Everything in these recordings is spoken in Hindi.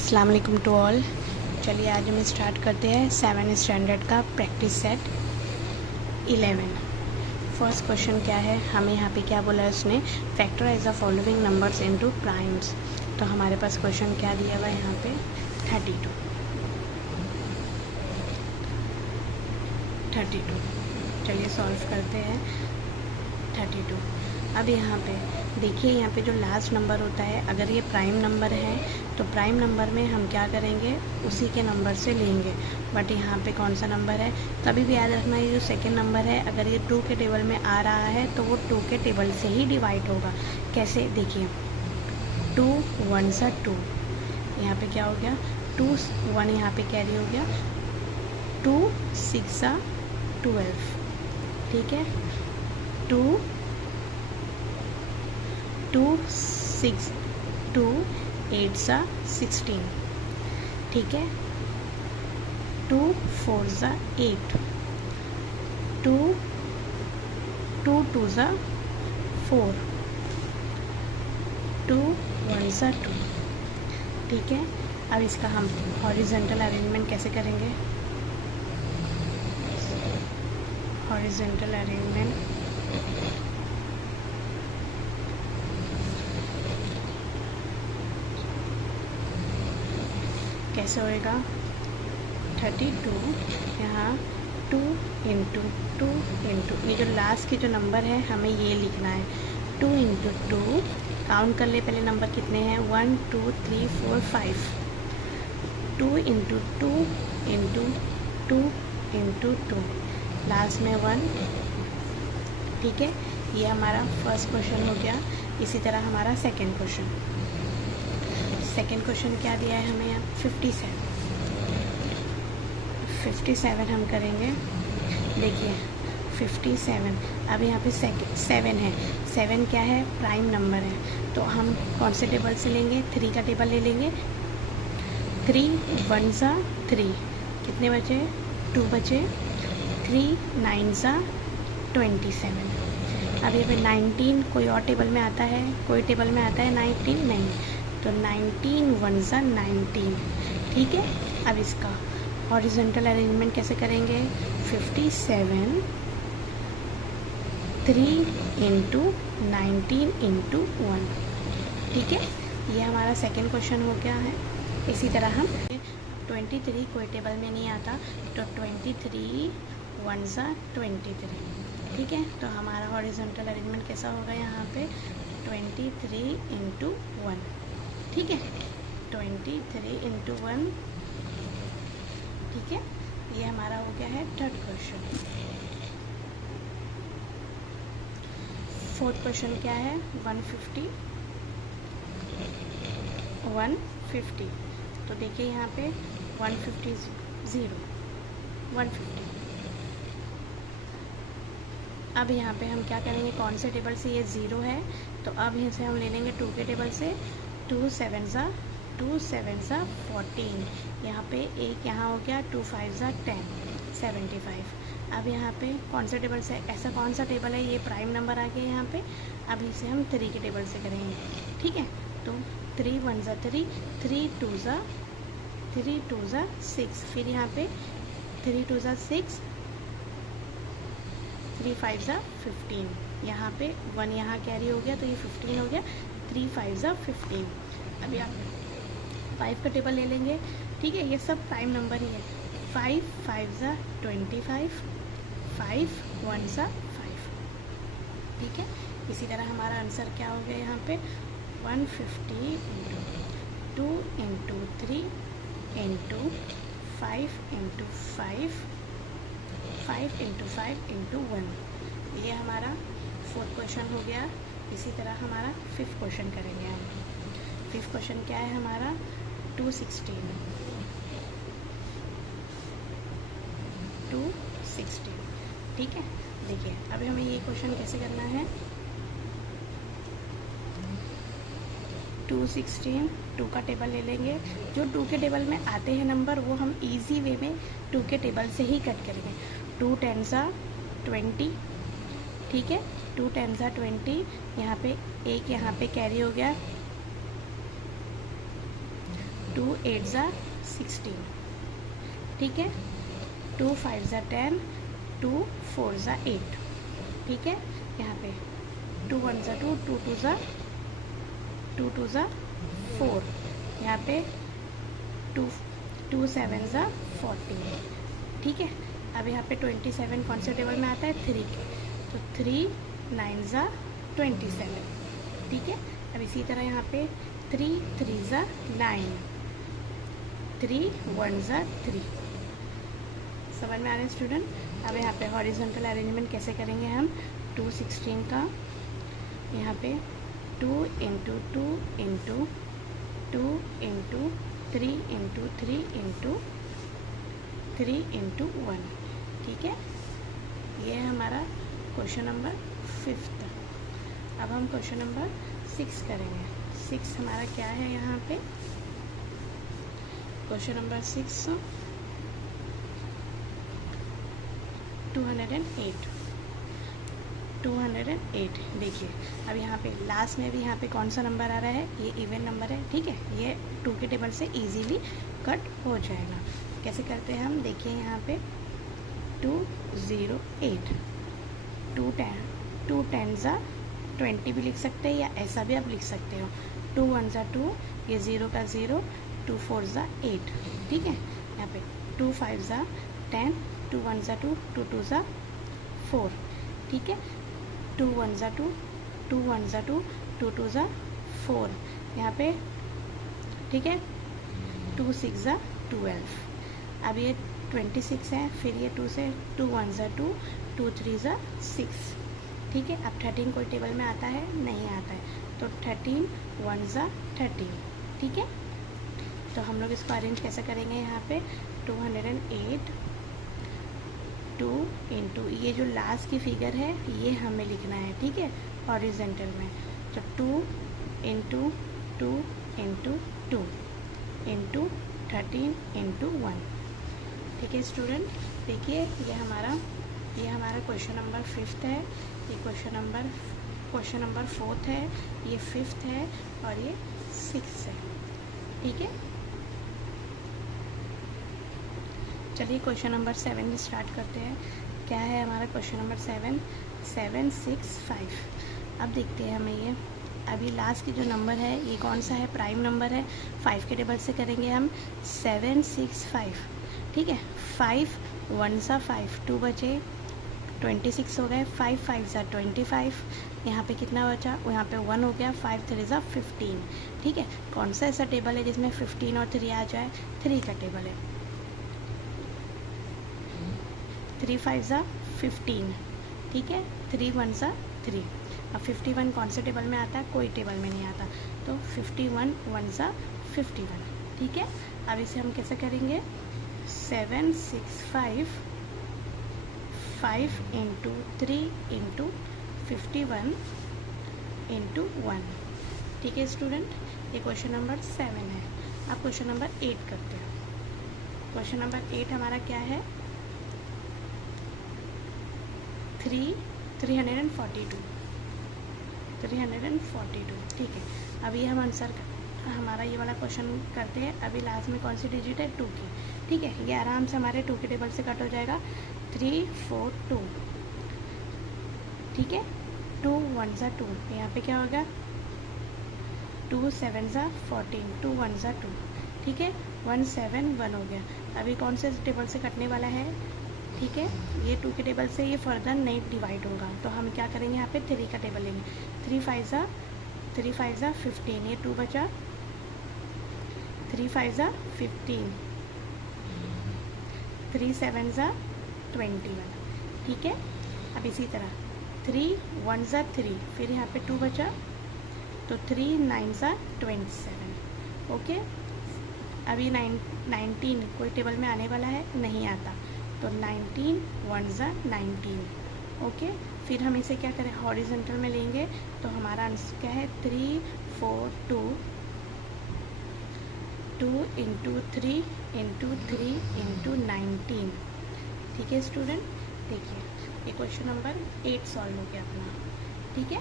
अस्सलाम वालेकुम टू ऑल। चलिए आज हम स्टार्ट करते हैं 7 स्टैंडर्ड का प्रैक्टिस सेट 11। फर्स्ट क्वेश्चन क्या है, हमें यहाँ पे क्या बोला है उसने, factorize the following numbers into primes. तो हमारे पास क्वेश्चन क्या दिया हुआ है यहाँ पे 32। चलिए सॉल्व करते हैं 32। अब यहाँ पे देखिए, यहाँ पे जो लास्ट नंबर होता है, अगर ये प्राइम नंबर है तो प्राइम नंबर में हम क्या करेंगे, उसी के नंबर से लेंगे। बट यहाँ पे कौन सा नंबर है, तभी भी याद रखना ये जो सेकंड नंबर है, अगर ये 2 के टेबल में आ रहा है तो वो 2 के टेबल से ही डिवाइड होगा। कैसे, देखिए 2 1 सा 2, यहाँ पे क्या हो गया 2 1 यहाँ पे कैरी हो गया, 2 6 सा 12, ठीक है, 2 6 2 8 सा 16, ठीक है, 2 4 सा 8, 2 2 सा 4, 2 1 सा 2, ठीक है। अब इसका हम हॉरिजॉन्टल अरेंजमेंट कैसे करेंगे, हॉरिजॉन्टल अरेंजमेंट कैसे होएगा, 32 यहाँ 2 इंटू 2 इंटू, ये जो लास्ट के जो नंबर है हमें ये लिखना है, 2 इंटू 2, काउंट कर ले पहले नंबर कितने हैं, 1 2 3 4 5, 2 इंटू 2 इंटू 2 इंटू 2, लास्ट में 1, ठीक है। ये हमारा फर्स्ट क्वेश्चन हो गया। इसी तरह हमारा सेकंड क्वेश्चन क्या दिया है हमें यहाँ 57 हम करेंगे। देखिए 57, अब यहाँ पे 7 है, 7 क्या है, प्राइम नंबर है, तो हम कौन से टेबल से लेंगे, 3 का टेबल ले लेंगे। 3 1 सा 3, कितने बचे, 2 बचे, 3 9 सा 27। अब ये पे 19 कोई और टेबल में आता है, कोई टेबल में आता है 19 नहीं, तो 19 1 सा 19, ठीक है। अब इसका हॉरिजॉन्टल अरेंजमेंट कैसे करेंगे, 57 3 इंटू 19 इंटू 1, ठीक है। ये हमारा सेकंड क्वेश्चन हो गया है। इसी तरह हम 23 कोई टेबल में नहीं आता, तो 23 1 सा 23, ठीक है। तो हमारा हॉरिजॉन्टल अरेंजमेंट कैसा होगा यहाँ पे 23 इंटू 1, ठीक है, 23 इंटू 1, ठीक है। ये हमारा हो गया है थर्ड क्वेश्चन। फोर्थ क्वेश्चन क्या है 150। तो देखिए यहाँ पे 150 150। अब यहाँ पे हम क्या करेंगे, कौन से टेबल से, ये 0 है, तो अब यहाँ से हम ले लेंगे 2 के टेबल से, 2 7 सा 14, यहाँ पे एक यहाँ हो गया, 2 5 सा 10 75। अब यहाँ पे कौन से टेबल से, ऐसा कौन सा टेबल है, ये प्राइम नंबर आ गया यहाँ पे, अब इसे हम 3 के टेबल से करेंगे, ठीक है। तो 3 1 सा 3, 3 2 सा 6, फिर यहाँ पे 3 2 सा 6, 3 5 सा 15, यहाँ पे 1 यहाँ कैरी हो गया, तो ये 15 हो गया, 3 5 सा 15। अभी आप 5 का टेबल ले लेंगे, ठीक है, ये सब प्राइम नंबर ही है, 5 5 सा 25, 5 1 सा 5, ठीक है। इसी तरह हमारा आंसर क्या हो गया यहाँ पे 150 into 2 into 3 into 5 into 5 into 5 into 1। ये हमारा फोर्थ क्वेश्चन हो गया। इसी तरह हमारा फिफ्थ क्वेश्चन करेंगे हम। फिफ्थ क्वेश्चन क्या है हमारा 216, ठीक है। देखिए अभी हमें ये क्वेश्चन कैसे करना है, 216 2 का टेबल ले लेंगे, जो 2 के टेबल में आते हैं नंबर वो हम इजी वे में 2 के टेबल से ही कट करेंगे। 2 10 सा 20, ठीक है, 2 10 सा 20, यहाँ पे एक यहाँ पे कैरी हो गया, 2 8 ज़ा 16, ठीक है। 2 5 ज़ा 10, 2 4 ज़ा 8, ठीक है। यहाँ पे 2 1 ज़ा 2, 2 2 ज़ा 4, यहाँ पे 2 7 ज़ा 14, ठीक है। अब यहाँ पे 27 कौन से टेबल में आता है? 3 के, तो 3 9 ज़ा 27, ठीक है। अब इसी तरह यहाँ पे 3 3 ज़ा 9, 3 1 ज़ा 3। समझ में आ रहे हैं स्टूडेंट? अब यहाँ पे हॉरिजॉन्टल अरेंजमेंट कैसे करेंगे हम? 2 16 का यहाँ पे 2 into 2 into 2 into 3 into 3 into 3 into 1, ठीक है। ये है हमारा क्वेश्चन नंबर 5। अब हम क्वेश्चन नंबर 6 करेंगे। 6 हमारा क्या है यहाँ पे? Question number 6 208। देखिए अब यहाँ पे लास्ट में भी यहाँ पे कौन सा नंबर आ रहा है? ये इवन नंबर है, ठीक है। ये 2 के टेबल से इजीली कट हो जाएगा। कैसे करते हैं हम? देखिए यहाँ पे 208, 2 10 ज़ा 20 भी लिख सकते हैं, या ऐसा भी आप लिख सकते हो। 2 1 ज़ा 2, ये 0 का 0, 2 4 ज़ा 8, ठीक है। यहाँ पे 2 5 ज़ा 10, 2 1 ज़ा 2, 2 2 ज़ा 4, ठीक है। 2 1 ज़ा 2, 2 1 ज़ा 2, 2 2 ज़ा 4, यहाँ पे, ठीक है। 2 6 ज़ा 12। अब ये 26 है, फिर ये 2 से 2 1 ज़ा 2, 2 3 ज़ा 6, ठीक है। अब 13 कोई टेबल में आता है? नहीं आता है, तो 13 1 ज़ा 13, ठीक है। तो हम लोग इसको अरेंज कैसे करेंगे? यहाँ पे 208 2 इंटू ये जो लास्ट की फिगर है ये हमें लिखना है, ठीक है, हॉरिजॉन्टल में। तो 2 इंटू 2 इंटू 2 इंटू 13 इंटू 1, ठीक है स्टूडेंट। देखिए ये हमारा क्वेश्चन नंबर 5 है, ये क्वेश्चन नंबर 4 है, ये 5 है और ये 6 है, ठीक है। चलिए क्वेश्चन नंबर 7 स्टार्ट करते हैं। क्या है हमारा क्वेश्चन नंबर 7 6 5। अब देखते हैं हमें ये अभी लास्ट की जो नंबर है ये कौन सा है? प्राइम नंबर है। 5 के टेबल से करेंगे हम 7 6 5, ठीक है। 5 1 ज़ा 5, 2 बचे, 26 हो गए। 5 5 ज़ा 25, यहाँ पे कितना बचा? यहाँ पे 1 हो गया। 5 3 ज़ा 15, ठीक है। कौन सा ऐसा टेबल है जिसमें 15 और 3 आ जाए? 3 का टेबल है। 3 5 ज़ा 15, ठीक है। 3 1 ज़ा 3। अब 51 कौन से टेबल में आता है? कोई टेबल में नहीं आता, तो 51 1 ज़ा 51, ठीक है। अब इसे हम कैसे करेंगे? 7 6 5 5 इंटू 3 इंटू 51 इंटू 1, ठीक है स्टूडेंट। ये क्वेश्चन नंबर 7 है। अब क्वेश्चन नंबर 8 करते हैं। क्वेश्चन नंबर 8 हमारा क्या है? 342, ठीक है। अभी हम आंसर हमारा ये वाला क्वेश्चन करते हैं। अभी लास्ट में कौन सी डिजिट है? 2 की, ठीक है। ये आराम से हमारे 2 के टेबल से कट हो जाएगा। 3 4 2, ठीक है। 2 1 ज़ा 2, यहाँ पे क्या होगा? 2 7 ज़ा 14, 2 1 ज़ा 2, ठीक है। 1 7 1 हो गया। अभी कौन से टेबल से कटने वाला है? ठीक है, ये 2 के टेबल से ये फर्दर नहीं डिवाइड होगा, तो हम क्या करेंगे? यहाँ पे 3 का टेबल लेंगे। 3 5 ज़ा 15, ये 2 बचा। 3 5 ज़ा 15, 3 7 ज़ा 21, ठीक है। अब इसी तरह 3 1 ज़ा 3, फिर यहाँ पे 2 बचा, तो 3 9 ज़ा 27, ओके। अभी 19 कोई टेबल में आने वाला है? नहीं आता, तो 19 1 ज़ा 19, ओके। फिर हम इसे क्या करें? हॉरिजॉन्टल में लेंगे, तो हमारा आंसर क्या है? 3 4 2 इंटू 3 इंटू 3 इंटू 19, ठीक है स्टूडेंट। देखिए ये क्वेश्चन नंबर 8 सॉल्व हो गया अपना, ठीक है।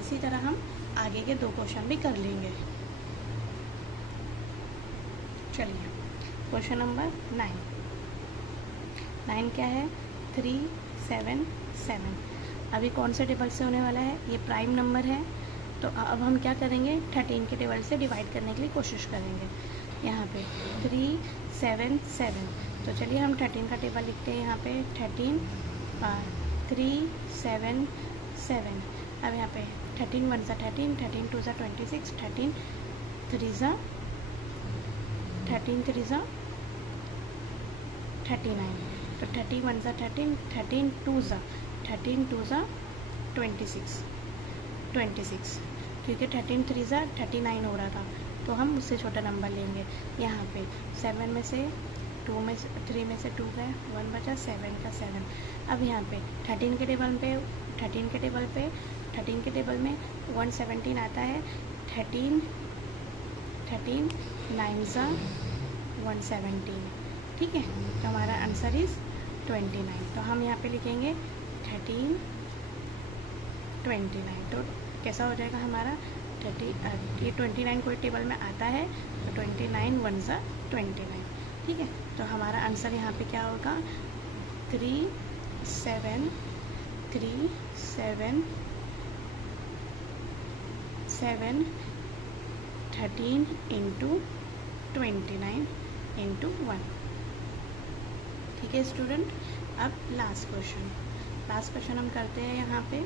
इसी तरह हम आगे के 2 क्वेश्चन भी कर लेंगे। चलिए क्वेश्चन नंबर 9 क्या है, 3, 7, 7। अभी कौन से टेबल से होने वाला है, ये प्राइम नंबर है, तो अब हम क्या करेंगे, 13 के टेबल से डिवाइड करने के लिए कोशिश करेंगे। यहाँ पे 3, 7, 7, तो चलिए हम 13 का टेबल लिखते हैं। यहाँ पे 13 3, 7, 7। अब यहाँ पे 13 1 सा 13, 13 2 सा 26, 13 3 सा 39। तो 30 1 सा 13, 13 2 सा 26, क्योंकि 13 3 सा 39 हो रहा था, तो हम उससे छोटा नंबर लेंगे। यहाँ पे 7 में से 2 में से 3 में से 2 गए, 1 बचा, 7 का 7। अब यहाँ पे 13 के टेबल में 117 आता है। 13 9 सा 117, ठीक है। तो हमारा आंसर इज़ 29। तो हम यहाँ पे लिखेंगे 13 29। तो कैसा हो जाएगा हमारा 30, ये 29 कोई टेबल में आता है, तो 29 1 सा 29, ठीक है। तो हमारा आंसर यहाँ पे क्या होगा, 3 7 13 इंटू 29 इंटू 1, ठीक है स्टूडेंट। अब लास्ट क्वेश्चन हम करते हैं। यहाँ पे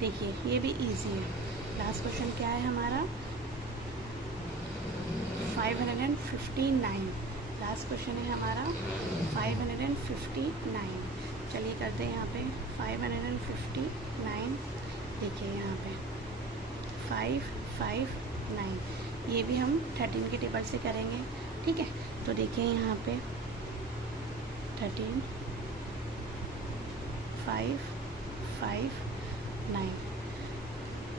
देखिए ये भी इजी है। लास्ट क्वेश्चन क्या है हमारा, 559। लास्ट क्वेश्चन है हमारा 559। चलिए करते हैं यहाँ पे 559। देखिए यहाँ पे 559, ये भी हम 13 के टेबल से करेंगे, ठीक है। तो देखिए यहाँ पे 13 5 5 9,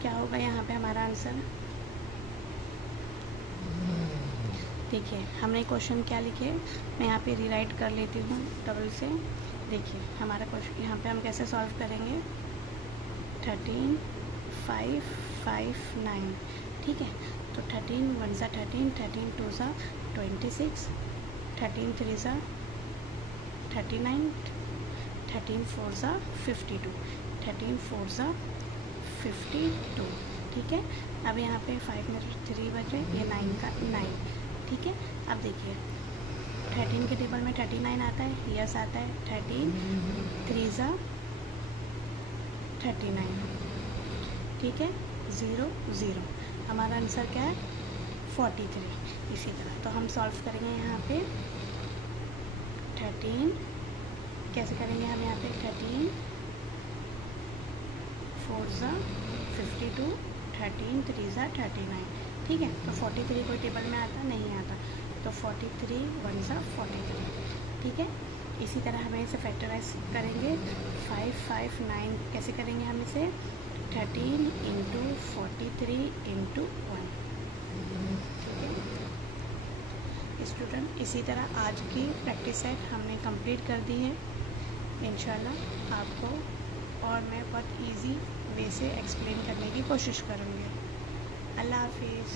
क्या होगा यहाँ पे हमारा आंसर। देखिए हमने क्वेश्चन क्या लिखे, मैं यहाँ पे रीराइट कर लेती हूँ डबल से। देखिए हमारा क्वेश्चन यहाँ पे हम कैसे सॉल्व करेंगे, 13 5 5 9, ठीक है। तो 13 1 सा 13, 13 2 सा 26, 13 3 सा 39, 13 4 सा 52, 13 4 सा 52, ठीक है। अब यहाँ पे 5 में 3 बजे, ये 9 का 9, ठीक है। अब देखिए 13 के टेबल में 39 आता है, यस आता है, 13 3 सा 39, ठीक है, 0 0। हमारा आंसर क्या है, 43। इसी तरह तो हम सॉल्व करेंगे यहाँ पे 13, कैसे करेंगे हम यहाँ पे 13 4 सा 52, 13 3 सा 39, ठीक है। तो 43 कोई टेबल में आता नहीं आता, तो 43 1 सा 43, ठीक है। इसी तरह हमें इसे फैक्टराइज करेंगे 5 5 9, कैसे करेंगे हम इसे 13 इंटू 43 इंटू 1, ठीक है स्टूडेंट। इसी तरह आज की प्रैक्टिस सेट हमने कंप्लीट कर दी है। इंशाल्लाह आपको और मैं बहुत इजी वे से एक्सप्लेन करने की कोशिश करूँगी। अल्लाह हाफिज़।